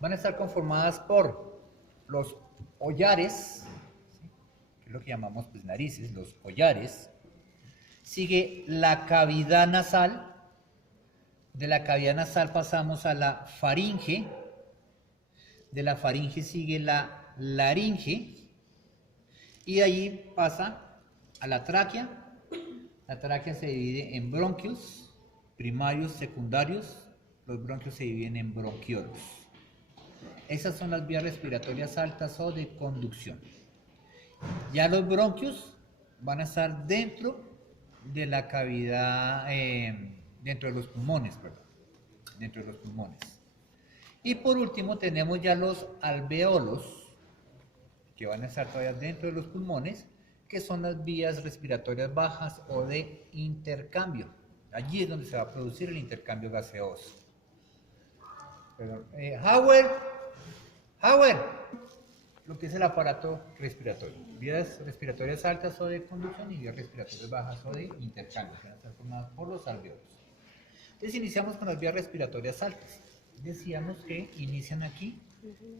van a estar conformadas por los hollares, ¿sí? Que es lo que llamamos pues, narices, los hollares. Sigue la cavidad nasal. De la cavidad nasal pasamos a la faringe. De la faringe sigue la laringe. Y de allí pasa a la tráquea. La tráquea se divide en bronquios, primarios, secundarios. Los bronquios se dividen en bronquiolos. Esas son las vías respiratorias altas o de conducción. Ya los bronquios van a estar dentro de la cavidad, dentro de los pulmones, perdón, dentro de los pulmones. Y por último tenemos ya los alveolos, que van a estar todavía dentro de los pulmones, que son las vías respiratorias bajas o de intercambio. Allí es donde se va a producir el intercambio gaseoso. Howard, Howard, lo que es el aparato respiratorio. Vías respiratorias altas o de conducción y vías respiratorias bajas o de intercambio, que van a estar formadas por los alveolos. Entonces iniciamos con las vías respiratorias altas. Decíamos que inician aquí,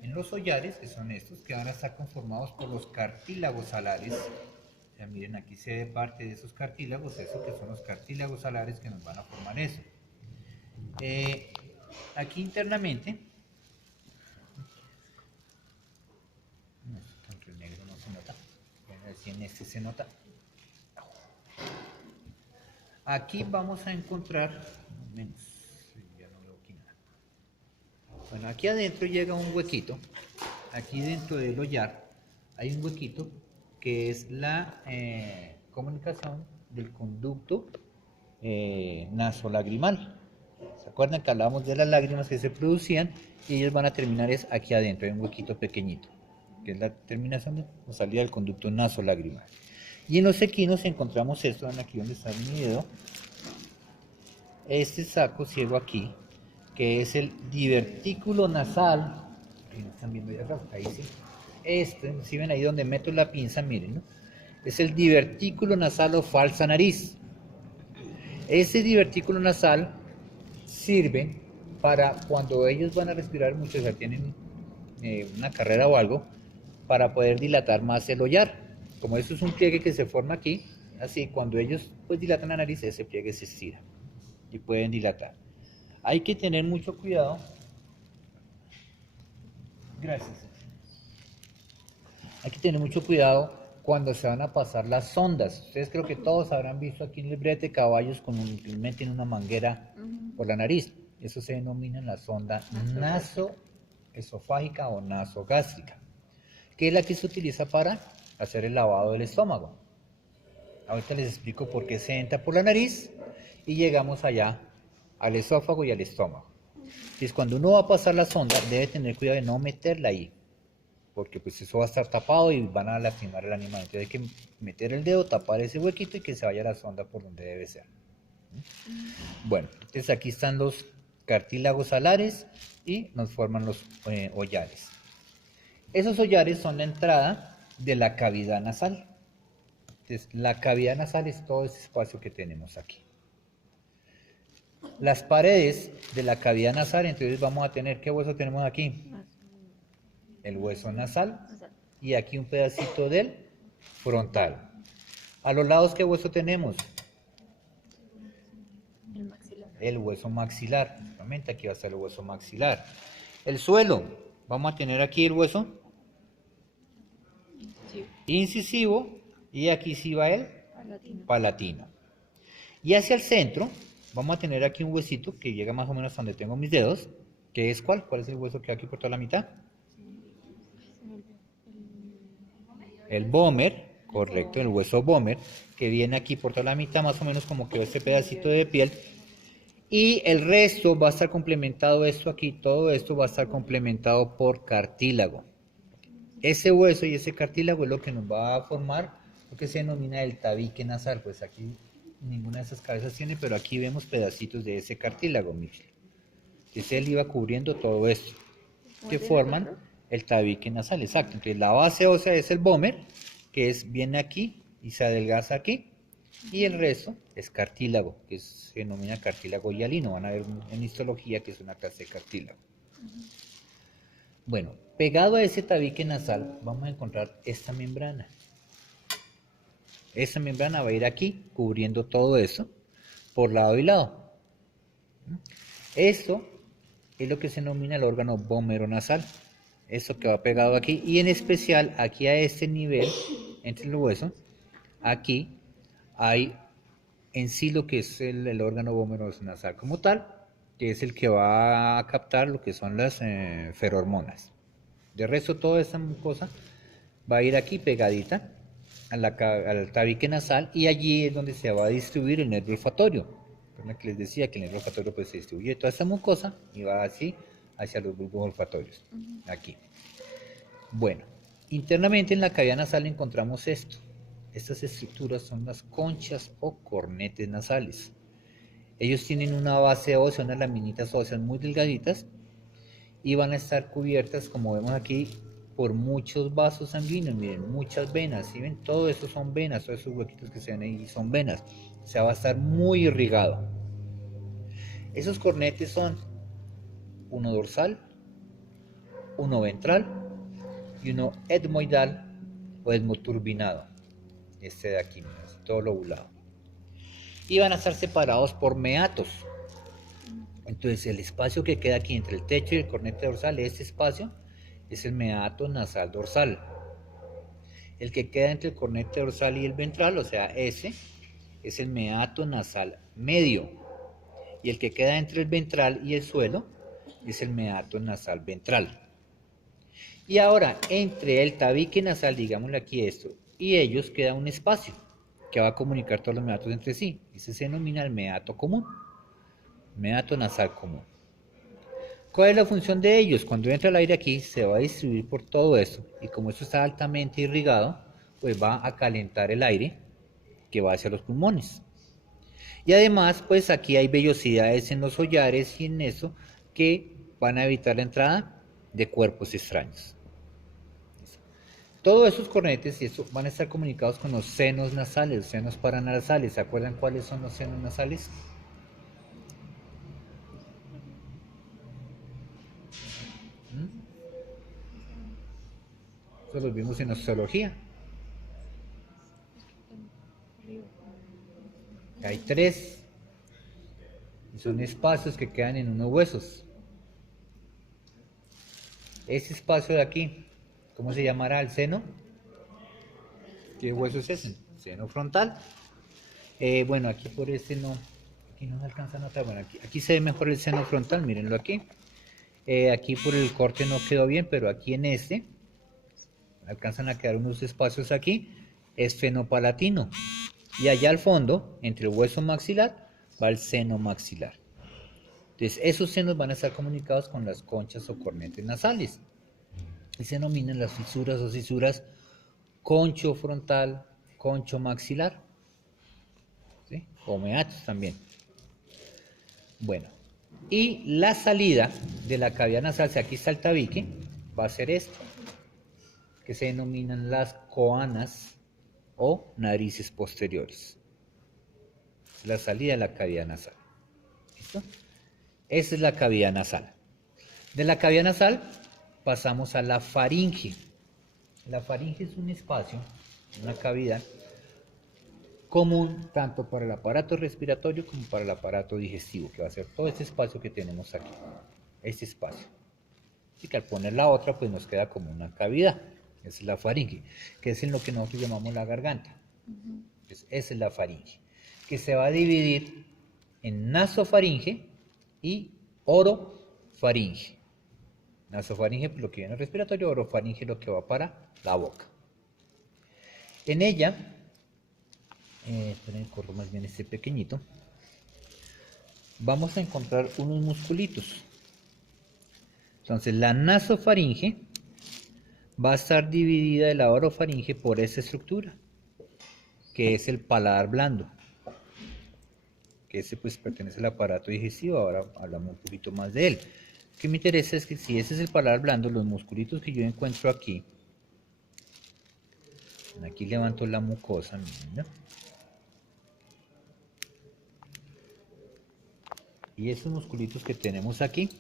en los hollares, que son estos, que van a estar conformados por los cartílagos alares. Ya miren, aquí se ve parte de esos cartílagos, eso que son los cartílagos alares que nos van a formar eso. Aquí internamente, no, el negro no se nota, a ver si en este se nota. Aquí vamos a encontrar, menos, ya no veo aquí nada. Bueno, aquí adentro llega un huequito, aquí dentro del hollar hay un huequito que es la comunicación del conducto nasolagrimal. ¿Se acuerdan que hablábamos de las lágrimas que se producían y ellas van a terminar es aquí adentro, hay un huequito pequeñito, que es la terminación o salida del conducto nasolagrimal. Y en los equinos encontramos esto, aquí donde está mi dedo, este saco ciego aquí, que es el divertículo nasal, que no están viendo ya, ahí sí, si ven ahí donde meto la pinza, miren, ¿no? Es el divertículo nasal o falsa nariz. Ese divertículo nasal sirve para cuando ellos van a respirar mucho, o sea, tienen una carrera o algo, para poder dilatar más el hollar. Como eso es un pliegue que se forma aquí, así cuando ellos pues dilatan la nariz, ese pliegue se estira y pueden dilatar. Hay que tener mucho cuidado. Gracias. Hay que tener mucho cuidado cuando se van a pasar las sondas. Ustedes creo que todos habrán visto aquí en el brete caballos con meten una manguera por la nariz. Eso se denomina la sonda nasoesofágica o nasogástrica, que es la que se utiliza para hacer el lavado del estómago. Ahorita les explico por qué se entra por la nariz y llegamos allá al esófago y al estómago. Entonces, cuando uno va a pasar la sonda, debe tener cuidado de no meterla ahí, porque pues eso va a estar tapado y van a lastimar el animal. Entonces hay que meter el dedo, tapar ese huequito y que se vaya la sonda por donde debe ser. Bueno, entonces aquí están los cartílagos alares y nos forman los hollares. Esos hollares son la entrada de la cavidad nasal. Entonces, la cavidad nasal es todo ese espacio que tenemos aquí. Las paredes de la cavidad nasal, entonces vamos a tener, ¿qué hueso tenemos aquí? El hueso nasal y aquí un pedacito del frontal. A los lados, ¿qué hueso tenemos? El hueso maxilar. Justamente aquí va a estar el hueso maxilar. El suelo, vamos a tener aquí el hueso incisivo y aquí sí va el palatino. Y hacia el centro vamos a tener aquí un huesito que llega más o menos a donde tengo mis dedos, que es ¿cuál? ¿Cuál es el hueso que hay aquí por toda la mitad? El vómer, correcto, el hueso vómer, que viene aquí por toda la mitad, más o menos como que este pedacito de piel. Y el resto va a estar complementado, esto aquí, todo esto va a estar complementado por cartílago. Ese hueso y ese cartílago es lo que nos va a formar lo que se denomina el tabique nasal. Pues aquí ninguna de esas cabezas tiene, pero aquí vemos pedacitos de ese cartílago, Michel. Entonces él iba cubriendo todo esto, que forman el tabique nasal, exacto. Entonces la base ósea es el vómer, que viene aquí y se adelgaza aquí, y el resto es cartílago, que se denomina cartílago hialino. Van a ver en histología que es una clase de cartílago. Bueno, pegado a ese tabique nasal vamos a encontrar esta membrana. Esta membrana va a ir aquí, cubriendo todo eso, por lado y lado. Esto es lo que se denomina el órgano vomeronasal. Esto que va pegado aquí, y en especial aquí a este nivel, entre el hueso, aquí hay en sí lo que es el órgano vomeronasal como tal, que es el que va a captar lo que son las ferormonas. De resto, toda esta mucosa va a ir aquí pegadita al tabique nasal, y allí es donde se va a distribuir el nervio olfatorio. Que les decía que el nervio olfatorio pues, se distribuye toda esta mucosa y va así hacia los bulbos olfatorios. Aquí. Bueno, internamente en la cavidad nasal encontramos esto. Estas estructuras son las conchas o cornetes nasales. Ellos tienen una base ósea, unas laminitas óseas muy delgaditas, y van a estar cubiertas, como vemos aquí, por muchos vasos sanguíneos. Miren, muchas venas. ¿Sí ven? Todo eso son venas, todos esos huequitos que se ven ahí son venas. O sea, va a estar muy irrigado. Esos cornetes son uno dorsal, uno ventral y uno etmoidal o etmoturbinado. Este de aquí, todo lobulado. Y van a estar separados por meatos. Entonces el espacio que queda aquí entre el techo y el cornete dorsal, este espacio es el meato nasal dorsal. El que queda entre el cornete dorsal y el ventral, o sea, ese, es el meato nasal medio. Y el que queda entre el ventral y el suelo es el meato nasal ventral. Y ahora, entre el tabique nasal, digámosle aquí esto, y ellos queda un espacio que va a comunicar todos los meatos entre sí. Ese se denomina el meato común, meato nasal común. ¿Cuál es la función de ellos? Cuando entra el aire aquí, se va a distribuir por todo esto, y como esto está altamente irrigado, pues va a calentar el aire que va hacia los pulmones. Y además, pues aquí hay vellosidades en los hollares y en eso que van a evitar la entrada de cuerpos extraños. Todos esos cornetes y eso van a estar comunicados con los senos nasales, los senos paranasales. ¿Se acuerdan cuáles son los senos nasales? Eso los vimos en osteología. Hay tres, y son espacios que quedan en unos huesos. Ese espacio de aquí, ¿cómo se llamará? ¿El seno? ¿Qué hueso es ese? Seno frontal. Bueno, aquí por este no, aquí no se alcanza a notar. Bueno, aquí se ve mejor el seno frontal, mírenlo aquí. Aquí por el corte no quedó bien, pero aquí en este alcanzan a quedar unos espacios aquí. Es fenopalatino. Y allá al fondo, entre el hueso maxilar, va el seno maxilar. Entonces, esos senos van a estar comunicados con las conchas o cornetes nasales. Y se denominan las fisuras o cisuras concho frontal, concho maxilar, ¿sí? O meatos también. Bueno, y la salida de la cavidad nasal, si aquí está el tabique, va a ser esto, que se denominan las coanas o narices posteriores. Es la salida de la cavidad nasal. ¿Listo? Esa es la cavidad nasal. De la cavidad nasal pasamos a la faringe. La faringe es un espacio, una cavidad común tanto para el aparato respiratorio como para el aparato digestivo, que va a ser todo este espacio que tenemos aquí, este espacio. Así que al poner la otra, pues nos queda como una cavidad. Esa es la faringe, que es en lo que nosotros llamamos la garganta. Entonces, esa es la faringe, que se va a dividir en nasofaringe y orofaringe. Nasofaringe, lo que viene al respiratorio, orofaringe, lo que va para la boca. En ella, esperen, corro más bien este pequeñito, vamos a encontrar unos musculitos. Entonces, la nasofaringe va a estar dividida de la orofaringe por esa estructura, que es el paladar blando, que ese pues pertenece al aparato digestivo. Ahora hablamos un poquito más de él. Lo que me interesa es que si ese es el paladar blando, los musculitos que yo encuentro aquí levanto la mucosa, ¿no? Y esos musculitos que tenemos aquí,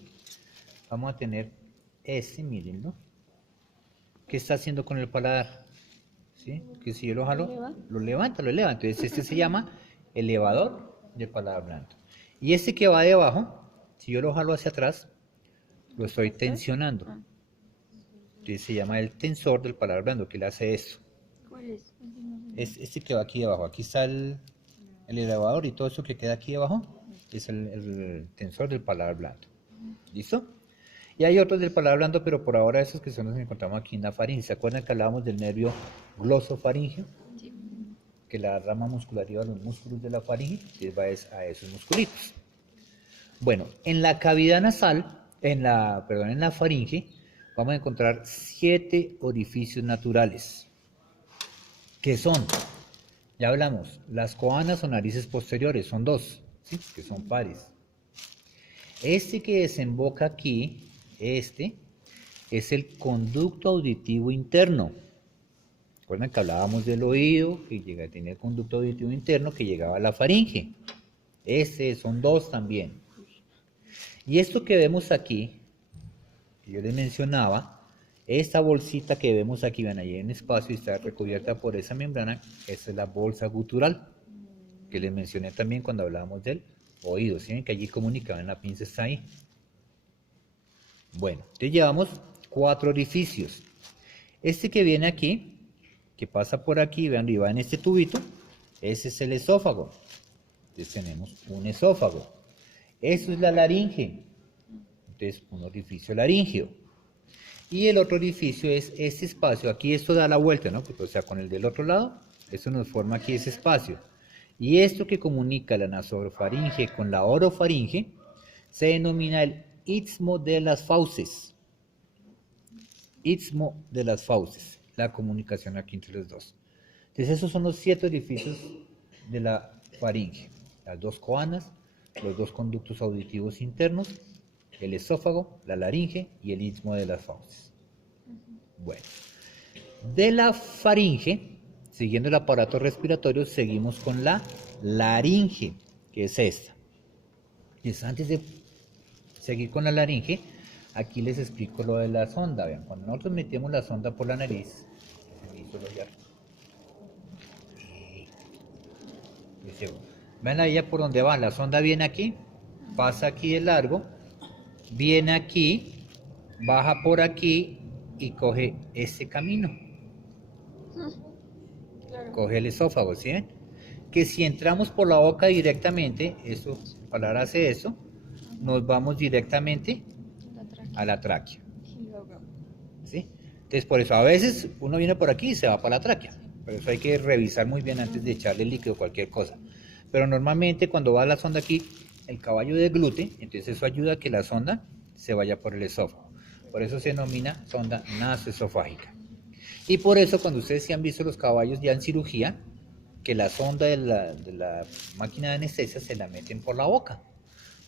vamos a tener ese, mírenlo. ¿Qué está haciendo con el paladar? ¿Sí? Que si yo lo jalo, lo levanta, lo eleva. Entonces este se llama elevador del paladar blando. Y este que va debajo, si yo lo jalo hacia atrás, lo estoy tensionando. Entonces se llama el tensor del paladar blando, que le hace esto. ¿Cuál es? Es este que va aquí debajo. Aquí está el elevador y todo eso que queda aquí debajo es el tensor del paladar blando. ¿Listo? Y hay otros del paladar blando, pero por ahora esos que son los que encontramos aquí en la faringe. ¿Se acuerdan que hablábamos del nervio glosofaringeo? Sí. Que la rama muscular lleva los músculos de la faringe, y va a esos musculitos. Bueno, en la cavidad nasal, en la faringe, vamos a encontrar 7 orificios naturales. ¿Qué son? Ya hablamos, las coanas o narices posteriores, son 2, ¿sí? Que son pares. Este que desemboca aquí, este, es el conducto auditivo interno. Recuerden que hablábamos del oído, que tenía el conducto auditivo interno que llegaba a la faringe. Son 2 también. Y esto que vemos aquí, que yo les mencionaba, esta bolsita que vemos aquí, ven ahí en espacio y está recubierta por esa membrana, esa es la bolsa gutural, que les mencioné también cuando hablábamos del oído. ¿Sí ven que allí comunicaban, la pinza está ahí? Bueno, entonces llevamos 4 orificios. Este que viene aquí, que pasa por aquí, vean, y va en este tubito, ese es el esófago. Entonces tenemos un esófago. Eso es la laringe. Entonces, un orificio laríngeo. Y el otro orificio es este espacio. Aquí esto da la vuelta, ¿no? O sea, con el del otro lado, esto nos forma aquí ese espacio. Y esto que comunica la nasofaringe con la orofaringe se denomina el istmo de las fauces. Istmo de las fauces, la comunicación aquí entre los dos. Entonces esos son los 7 orificios de la faringe. Las 2 coanas, los 2 conductos auditivos internos, el esófago, la laringe y el istmo de las fauces. Bueno, de la faringe, siguiendo el aparato respiratorio, seguimos con la laringe, que es esta. Entonces, antes de seguir con la laringe, aquí les explico lo de la sonda. Vean, cuando nosotros metemos la sonda por la nariz, ven ahí por donde va, la sonda viene aquí, pasa aquí de largo, viene aquí, baja por aquí y coge ese camino. Claro. Coge el esófago, ¿sí ven? Que si entramos por la boca directamente, eso, la palabra hace eso, nos vamos directamente a la tráquea. ¿Sí? Entonces, por eso a veces uno viene por aquí y se va para la tráquea. Por eso hay que revisar muy bien antes de echarle líquido o cualquier cosa. Pero normalmente cuando va la sonda aquí, el caballo de glute, entonces eso ayuda a que la sonda se vaya por el esófago. Por eso se denomina sonda nasoesofágica. Y por eso cuando ustedes sí han visto los caballos ya en cirugía, que la sonda de la máquina de anestesia se la meten por la boca.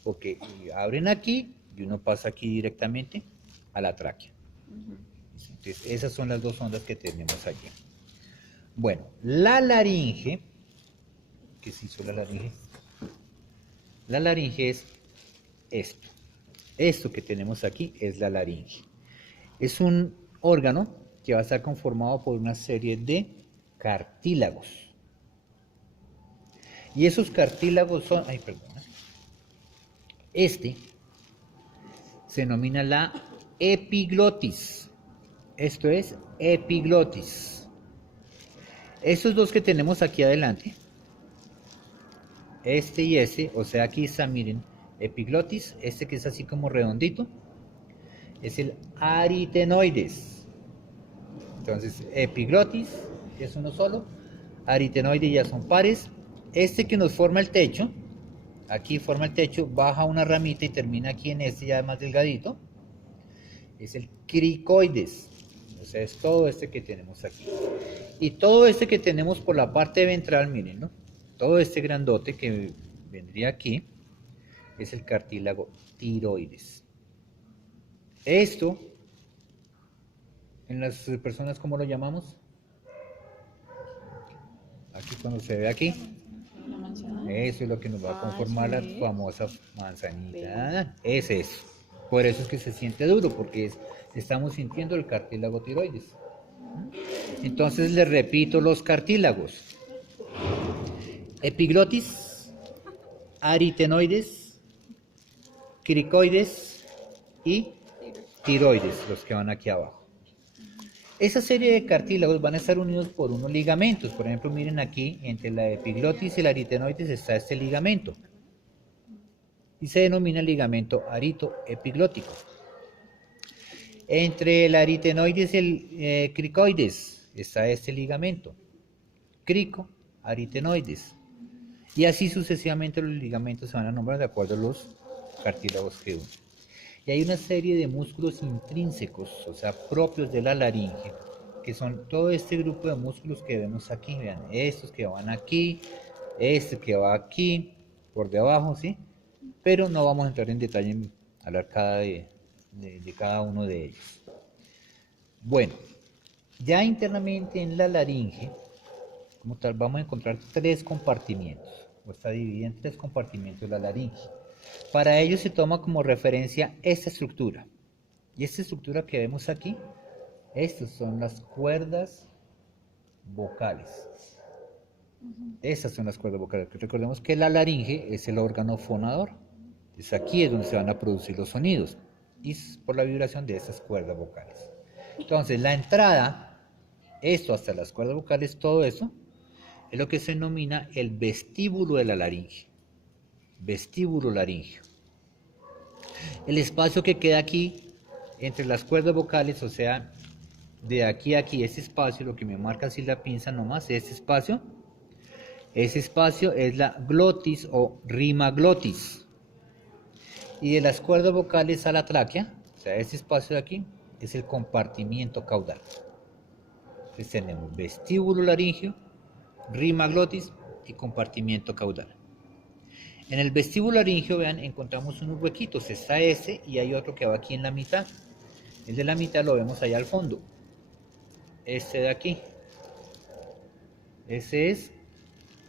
Porque abren aquí y uno pasa aquí directamente a la tráquea. Entonces, esas son las 2 sondas que tenemos allí. Bueno, la laringe, ¿qué se hizo la laringe? La laringe es esto. Esto que tenemos aquí es la laringe. Es un órgano que va a estar conformado por una serie de cartílagos. Y esos cartílagos son, este se denomina la epiglotis. Esto es epiglotis. Estos 2 que tenemos aquí adelante, este y este, o sea, aquí está, miren, epiglotis, este que es así como redondito, es el aritenoides. Entonces, epiglotis es uno solo, aritenoides ya son pares. Este que nos forma el techo, aquí forma el techo, baja una ramita y termina aquí en este ya más delgadito, es el cricoides. O sea, es todo este que tenemos aquí. Y todo este que tenemos por la parte ventral, miren, ¿no? Todo este grandote que vendría aquí es el cartílago tiroides. Esto, en las personas, ¿cómo lo llamamos? Aquí cuando se ve aquí, eso es lo que nos va a conformar la famosa manzanita. Es eso. Por eso es que se siente duro, porque estamos sintiendo el cartílago tiroides. Entonces les repito los cartílagos: epiglotis, aritenoides, cricoides y tiroides, los que van aquí abajo. Esa serie de cartílagos van a estar unidos por unos ligamentos. Por ejemplo, miren aquí, entre la epiglotis y la aritenoides está este ligamento. Y se denomina ligamento aritoepiglótico. Entre el aritenoides y el cricoides está este ligamento. Crico, aritenoides. Y así sucesivamente los ligamentos se van a nombrar de acuerdo a los cartílagos que unen. Y hay una serie de músculos intrínsecos, o sea, propios de la laringe, que son todo este grupo de músculos que vemos aquí. Vean, estos que van aquí, este que va aquí, por debajo, ¿sí? Pero no vamos a entrar en detalle en hablar de cada uno de ellos. Bueno, ya internamente en la laringe, como tal, vamos a encontrar tres compartimientos, o está dividida en tres compartimientos la laringe. Para ello se toma como referencia esta estructura. Y esta estructura que vemos aquí, estas son las cuerdas vocales. Estas son las cuerdas vocales. Recordemos que la laringe es el órgano fonador. Entonces aquí es donde se van a producir los sonidos. Y es por la vibración de estas cuerdas vocales. Entonces la entrada, esto hasta las cuerdas vocales, todo eso, es lo que se denomina el vestíbulo de la laringe. Vestíbulo laringio. El espacio que queda aquí entre las cuerdas vocales, o sea, de aquí a aquí, ese espacio, lo que me marca así la pinza nomás, ese espacio es la glotis o rima glotis. Y de las cuerdas vocales a la tráquea, o sea, ese espacio de aquí, es el compartimiento caudal. Entonces tenemos vestíbulo laringio, rima glotis y compartimiento caudal. En el vestíbulo laringio, vean, encontramos unos huequitos. Está ese y hay otro que va aquí en la mitad. El de la mitad lo vemos allá al fondo. Este de aquí. Ese es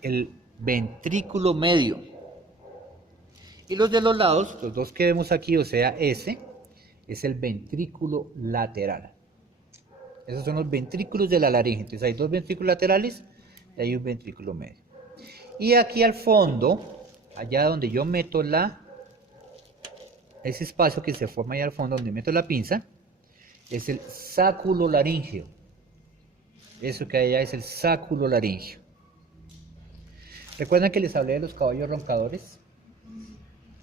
el ventrículo medio. Y los de los lados, los dos que vemos aquí, o sea, ese, es el ventrículo lateral. Esos son los ventrículos de la laringe. Entonces hay dos ventrículos laterales y hay un ventrículo medio. Y aquí al fondo, allá donde yo meto ese espacio que se forma ahí al fondo, donde meto la pinza, es el sáculo laríngeo. Eso que hay allá es el sáculo laríngeo. ¿Recuerdan que les hablé de los caballos roncadores?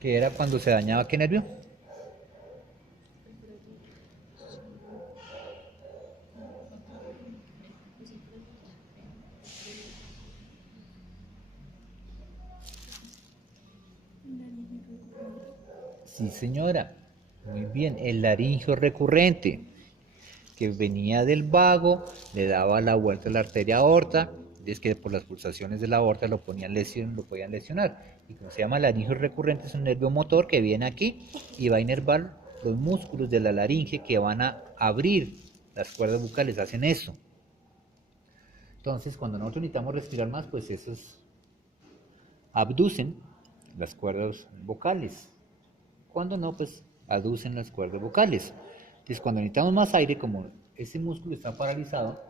Que era cuando se dañaba ¿qué nervio? Sí, señora. Muy bien, el laringio recurrente, que venía del vago, le daba la vuelta a la arteria aorta, es que por las pulsaciones de la aorta lo podían lesionar. Y como se llama laringio recurrente, es un nervio motor que viene aquí y va a inervar los músculos de la laringe que van a abrir las cuerdas vocales, hacen eso. Entonces, cuando nosotros necesitamos respirar más, pues esos abducen las cuerdas vocales. Cuando no, pues aducen las cuerdas vocales. Entonces, cuando necesitamos más aire, como ese músculo está paralizado,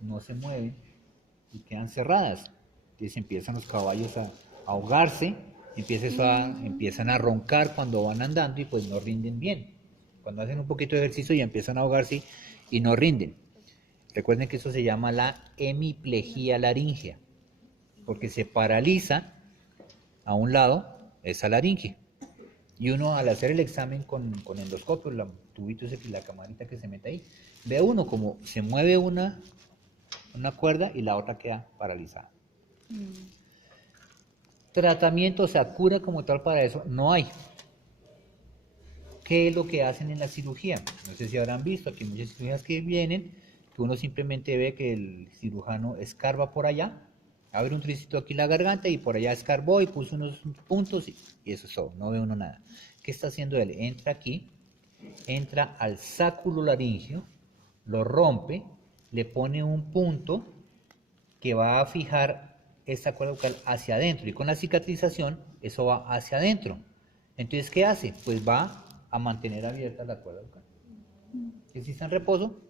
no se mueven y quedan cerradas. Entonces empiezan los caballos a ahogarse, empiezan a roncar cuando van andando y pues no rinden bien. Cuando hacen un poquito de ejercicio ya empiezan a ahogarse y no rinden. Recuerden que eso se llama la hemiplegia laringea, porque se paraliza a un lado esa laringe. Y uno al hacer el examen con endoscopio, el tubito ese, la camarita que se mete ahí, ve uno como se mueve una cuerda y la otra queda paralizada. Tratamiento, o sea, cura como tal para eso, no hay. ¿Qué es lo que hacen en la cirugía? No sé si habrán visto, aquí hay muchas cirugías que vienen, que uno simplemente ve que el cirujano escarba por allá, abre un tricito aquí en la garganta y por allá escarbó y puso unos puntos y eso es todo, no ve uno nada. ¿Qué está haciendo él? Entra aquí, entra al sáculo laringio, lo rompe, le pone un punto que va a fijar esta cuerda vocal hacia adentro y con la cicatrización eso va hacia adentro. Entonces, ¿qué hace? Pues va a mantener abierta la cuerda bucal. Que si está en reposo,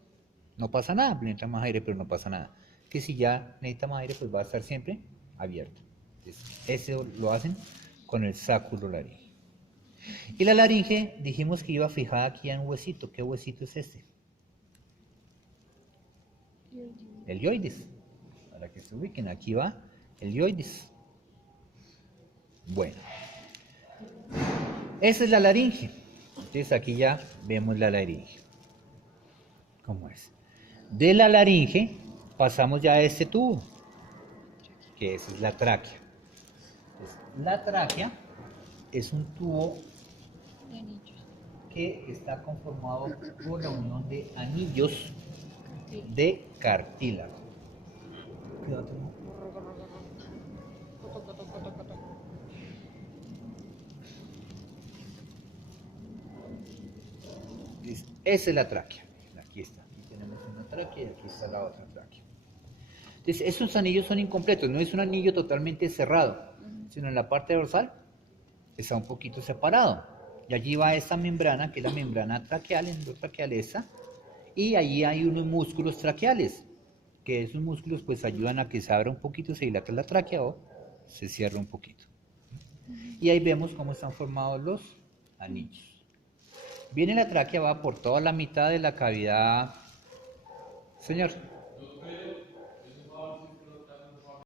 no pasa nada, le entra más aire, pero no pasa nada. Que si ya necesita más aire, pues va a estar siempre abierta. Entonces, eso lo hacen con el sáculo laringe. Y la laringe dijimos que iba fijada aquí en un huesito. ¿Qué huesito es este? El dioides. Para que se ubiquen, aquí va el dioides. Bueno, esa es la laringe. Entonces aquí ya vemos la laringe. ¿Cómo es? De la laringe pasamos ya a este tubo, que esa es la tráquea. Entonces, la tráquea es un tubo que está conformado por la unión de anillos de cartílago. Cuidado, ¿no? Esa es la tráquea. Aquí está. Aquí tenemos una tráquea y aquí está la otra tráquea. Entonces, esos anillos son incompletos. No es un anillo totalmente cerrado, sino en la parte dorsal está un poquito separado. Y allí va esta membrana, que es la membrana traqueal, endotraqueal esa, y allí hay unos músculos traqueales, que esos músculos pues ayudan a que se abra un poquito, se dilata la tráquea o se cierra un poquito. Y ahí vemos cómo están formados los anillos. Viene la tráquea, va por toda la mitad de la cavidad. Señor.